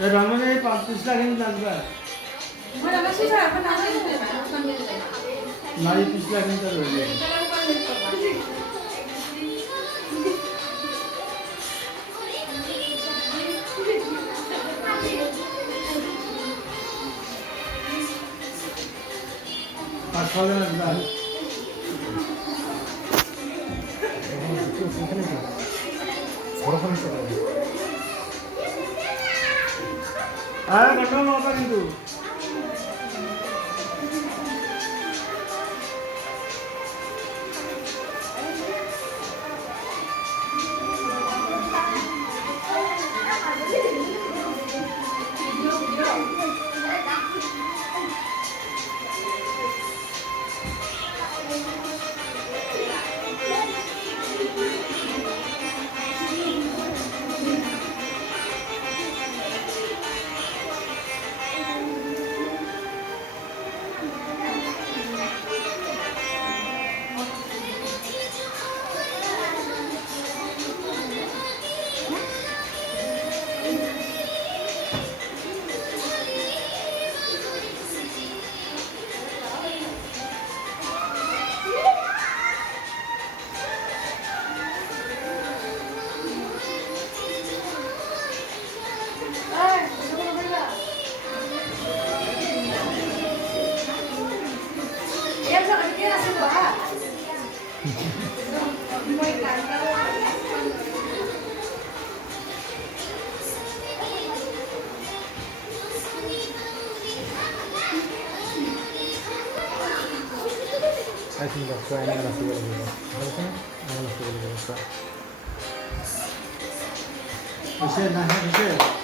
রমজানে 35 লাখ লাগবে নাই 30 লাখ রয়েছে আর ফলে না আর ঘটনা মাথা কিন্তু I think that's why I'm gonna figure it out. Okay? I'm gonna figure it out. Hüseyin, Hüseyin.